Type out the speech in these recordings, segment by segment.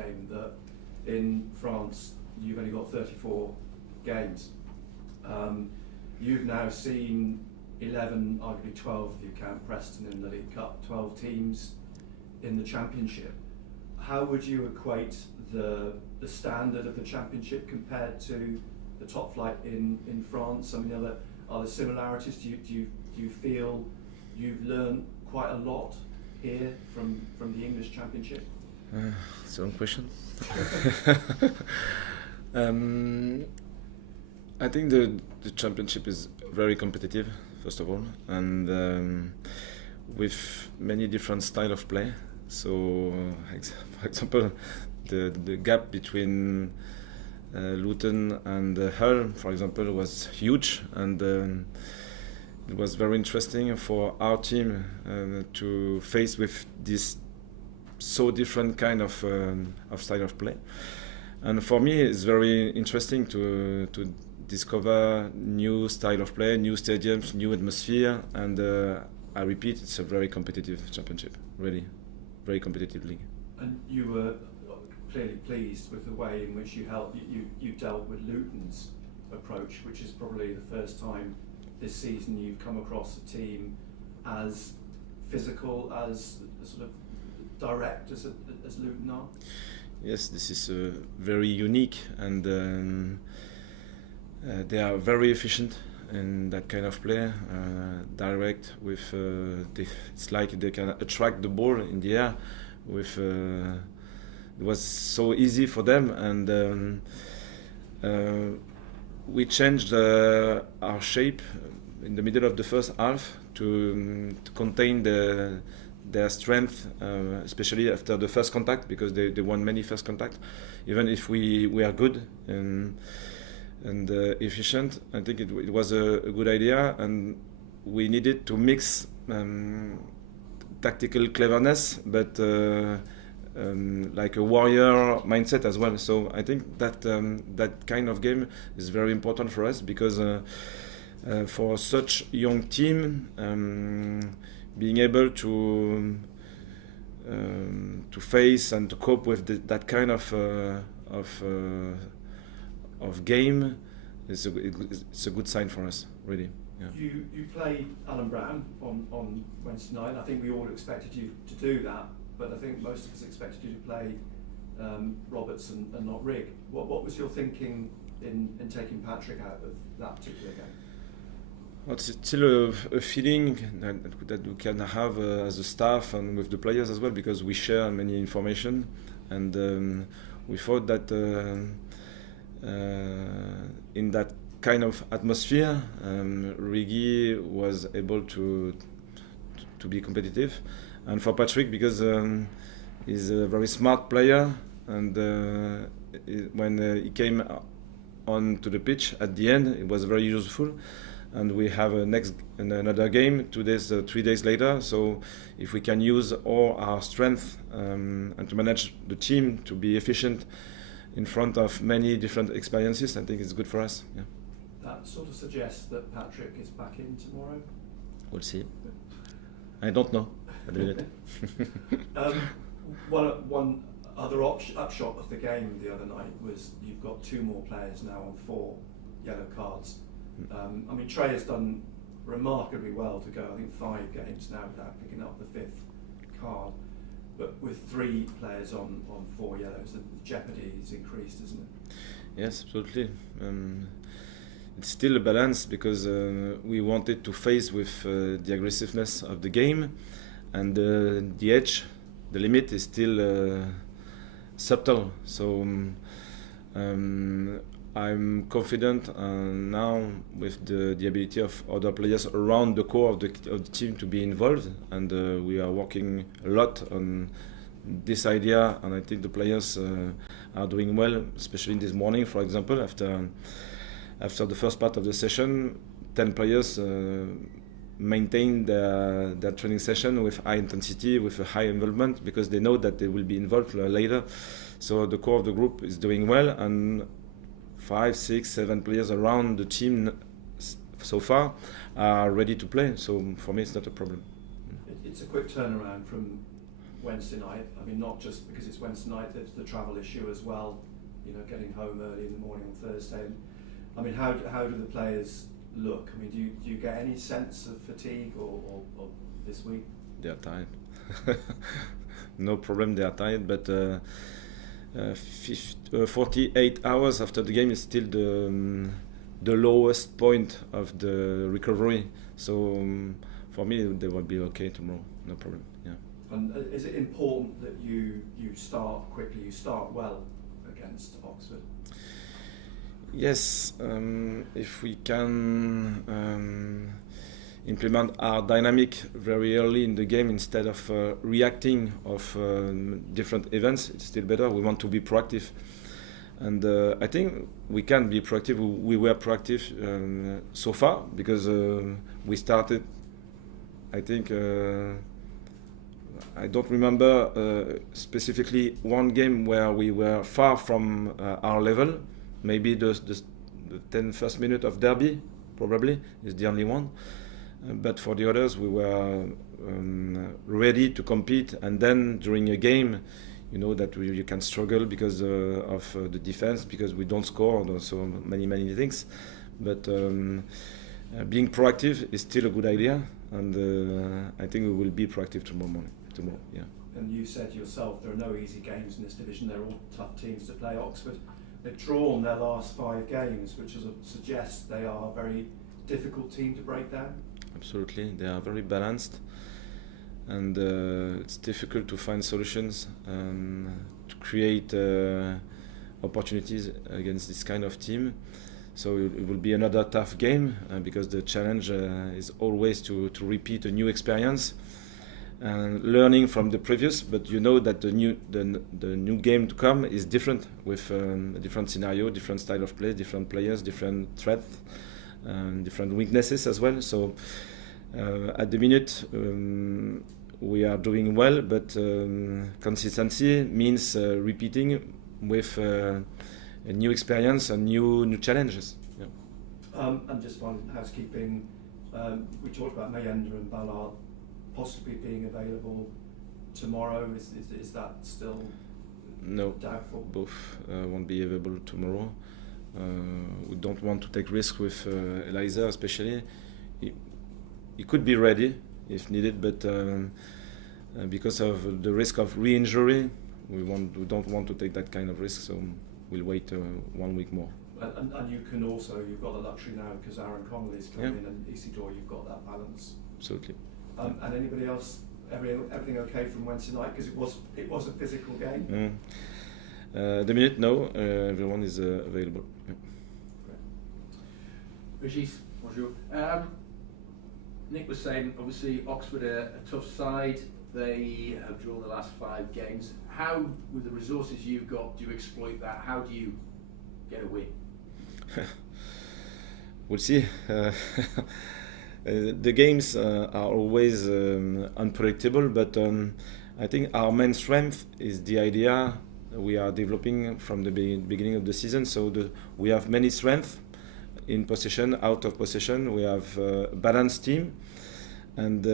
game that in France you've only got 34 games. You've now seen 11, arguably 12 if you count Preston in the League Cup, 12 teams in the Championship. How would you equate the standard of the Championship compared to the top flight in France? I mean, are there similarities? Do you feel you've learned quite a lot here from the English Championship? It's a long question. I think the Championship is very competitive, first of all, and with many different style of play. So, for example, the gap between Luton and Hull, for example, was huge, and it was very interesting for our team to face with this so different kind of style of play. And for me, it's very interesting to discover new style of play, new stadiums, new atmosphere, and I repeat, it's a very competitive championship, really, very competitive league. And you were clearly pleased with the way in which you dealt with Luton's approach, which is probably the first time this season you've come across a team as physical, as sort of direct as Luton are. Yes, this is very unique, and they are very efficient in that kind of play, direct with it's like they can attract the ball in the air with it was so easy for them, and we changed our shape in the middle of the first half to contain their strength, especially after the first contact, because they won many first contact. Even if we are good and efficient, I think it was a good idea, and we needed to mix tactical cleverness, but like a warrior mindset as well. So I think that that kind of game is very important for us, because for such young team, being able to face and to cope with that kind of game it's a good sign for us, really. Yeah. You played Alan Brown on Wednesday night. I think we all expected you to do that, but I think most of us expected you to play Roberts and not Rig. What was your thinking in taking Patrick out of that particular game? Well, it's still a feeling that we can have as a staff and with the players as well, because we share many information, and we thought that in that kind of atmosphere, Régis was able to be competitive, and for Patrick, because he's a very smart player, and when he came onto the pitch at the end, it was very useful. And we have another game 3 days later. So if we can use all our strength and to manage the team to be efficient in front of many different experiences, I think it's good for us. Yeah. That sort of suggests that Patrick is back in tomorrow. We'll see. I don't know at the minute. One other upshot of the game the other night was you've got 2 more players now on 4 yellow cards. I mean, Trey has done remarkably well to go, I think, 5 games now without picking up the 5th card. But with 3 players on 4 yellows, the jeopardy is increased, isn't it? Yes, absolutely. It's still a balance, because we wanted to face with the aggressiveness of the game, and the edge, the limit is still subtle. So I'm confident now with the ability of other players around the core of the team to be involved, and we are working a lot on this idea, and I think the players are doing well, especially this morning, for example, after the first part of the session, 10 players maintained their training session with high intensity, with a high involvement, because they know that they will be involved later. So the core of the group is doing well, and 5, 6, 7 players around the team so far are ready to play. So for me, it's not a problem. It's a quick turnaround from Wednesday night? I mean, not just because it's Wednesday night, there's the travel issue as well, you know, getting home early in the morning on Thursday. And, I mean, how do the players look? I mean, do you get any sense of fatigue or this week? They are tired. No problem, they are tired, but 48 hours after the game is still the lowest point of the recovery. So for me, they will be okay tomorrow, no problem. Yeah. And is it important that you start quickly, you start well against Oxford? Yes, if we can implement our dynamic very early in the game instead of reacting of different events, it's still better. We want to be proactive, and I think we can be proactive. We were proactive so far because we started. I think I don't remember specifically one game where we were far from our level. Maybe the 10 first minute of Derby probably is the only one. But for the others, we were ready to compete. And then during a game, you know that you can struggle because of the defense, because we don't score, and so many things. But being proactive is still a good idea, and I think we will be proactive tomorrow morning. Yeah. And you said yourself there are no easy games in this division. They're all tough teams to play. Oxford, they've drawn their last 5 games, which suggests they are a very difficult team to break down. Absolutely, they are very balanced, and it's difficult to find solutions to create opportunities against this kind of team. So it will be another tough game because the challenge is always to repeat a new experience and learning from the previous. But you know that the new game to come is different, with a different scenario, different style of play, different players, different threats, different weaknesses as well. So at the minute we are doing well, but consistency means repeating with a new experience and new challenges. Yeah. And just one housekeeping. We talked about Meander and Balad possibly being available tomorrow. Is that still doubtful? Both won't be available tomorrow. We don't want to take risk with Eliza, especially. He could be ready if needed, but because of the risk of re-injury, we don't want to take that kind of risk, so we'll wait 1 week more. And you've got the luxury now because Aaron Connolly's come in, and Isidore, you've got that balance. Absolutely. And anybody else, everything okay from Wednesday night? Because it was a physical game. The minute, no, everyone is available. Yeah. Régis, bonjour. Nick was saying, obviously, Oxford are a tough side. They have drawn the last 5 games. How, with the resources you've got, do you exploit that? How do you get a win? We'll see. The games are always unpredictable, but I think our main strength is the idea we are developing from the beginning of the season. So we have many strengths in possession, out of possession. We have a balanced team, and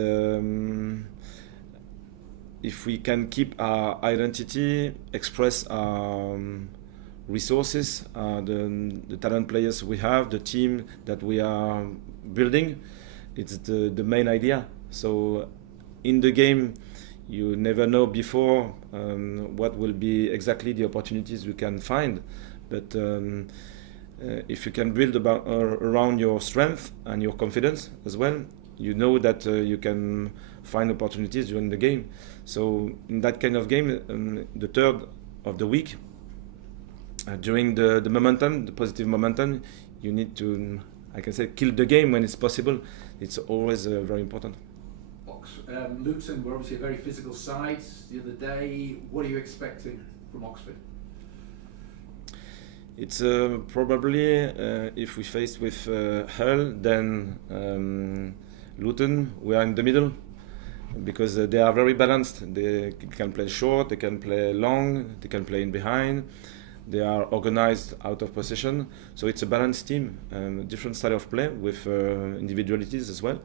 if we can keep our identity, express our resources, the talent players we have, the team that we are building, it's the main idea. So in the game, you never know before what will be exactly the opportunities you can find, but if you can build around your strength and your confidence as well, you know that you can find opportunities during the game. So in that kind of game, the third of the week, during the momentum, the positive momentum, you need to, I can say, kill the game when it's possible. It's always very important. Luton were obviously a very physical side the other day. What are you expecting from Oxford? It's probably, if we face with Hull, then Luton, we are in the middle, because they are very balanced. They can play short, they can play long, they can play in behind. They are organized out of possession, so it's a balanced team, different style of play with individualities as well.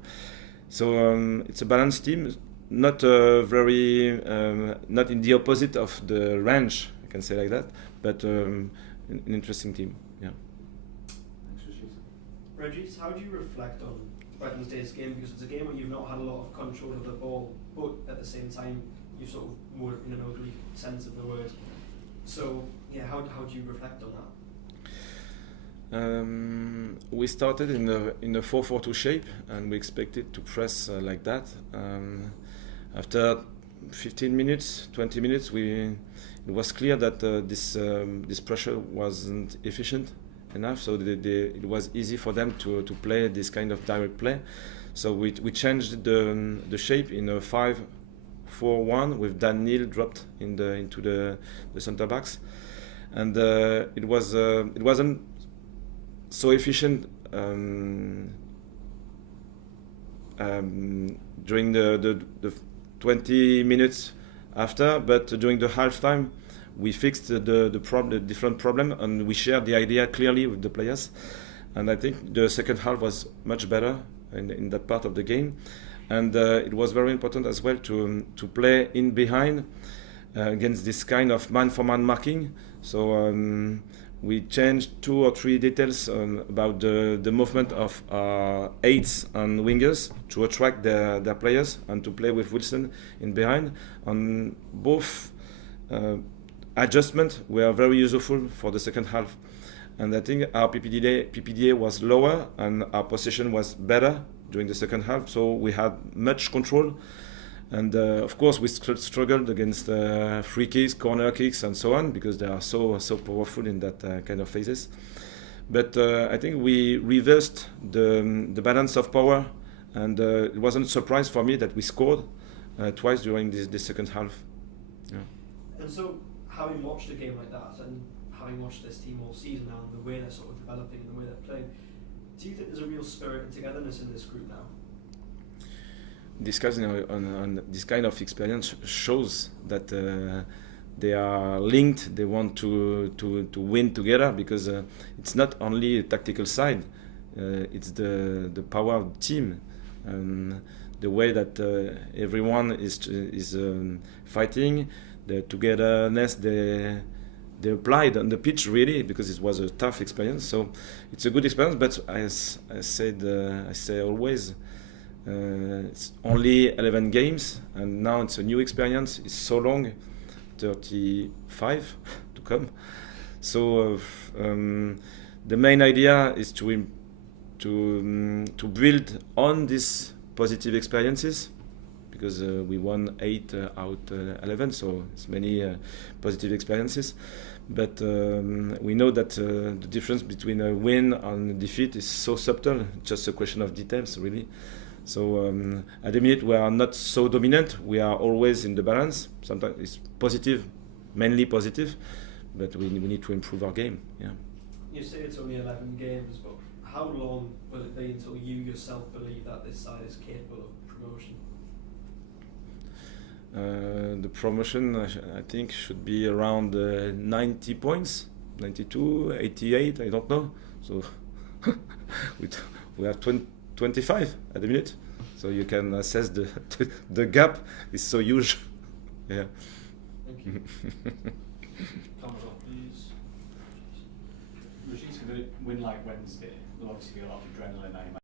So it's a balanced team. not very not in the opposite of the range, I can say like that, but an interesting team. Yeah. Thanks, Régis. Régis, how do you reflect on Wednesday's game? Because it's a game where you've not had a lot of control of the ball, but at the same time you sort of more in an ugly sense of the word. So yeah, how do you reflect on that? We started in the 4-4-2 shape, and we expected to press like that. After 15 minutes, 20 minutes, it was clear that this pressure wasn't efficient enough, so it was easy for them to play this kind of direct play. So we changed the shape in a 5-4-1 with Dan Neil dropped into the centre backs, and it wasn't so efficient during the 20 minutes after, but during the half time we fixed the different problem, and we shared the idea clearly with the players, and I think the second half was much better in that part of the game, and it was very important as well to play in behind against this kind of man-for-man marking. So we changed 2 or 3 details about the movement of eights and wingers to attract their players and to play with Wilson in behind. On both adjustments were very useful for the second half. And I think our PPDA was lower and our possession was better during the second half, so we had much control. And of course, we struggled against free kicks, corner kicks, and so on, because they are so powerful in that kind of phases. But I think we reversed the balance of power, and it wasn't a surprise for me that we scored twice during this second half. Yeah. And so, having watched a game like that, and having watched this team all season now, and the way they're sort of developing and the way they're playing, do you think there's a real spirit and togetherness in this group now? Discussing on this kind of experience shows that they are linked. They want to win together, because it's not only a tactical side, it's the power of the team, the way that everyone is fighting, the togetherness they applied on the pitch, really, because it was a tough experience. So it's a good experience, but as I say always, it's only 11 games, and now it's a new experience. It's so long, 35 to come. So the main idea is to build on these positive experiences, because we won 8 out 11, so it's many positive experiences. But we know that the difference between a win and a defeat is so subtle, just a question of details, really. So at the minute we are not so dominant, we are always in the balance. Sometimes it's positive, mainly positive, but we need to improve our game. Yeah. You say it's only 11 games, but how long will it be until you yourself believe that this side is capable of promotion? The promotion, I think, should be around 90 points, 92, 88, I don't know. So we have 25 at the minute, so you can assess the gap is so huge. Yeah. Thank you. Cameras off, please. Régis, with a win like Wednesday, there'll obviously be a lot of adrenaline, I imagine.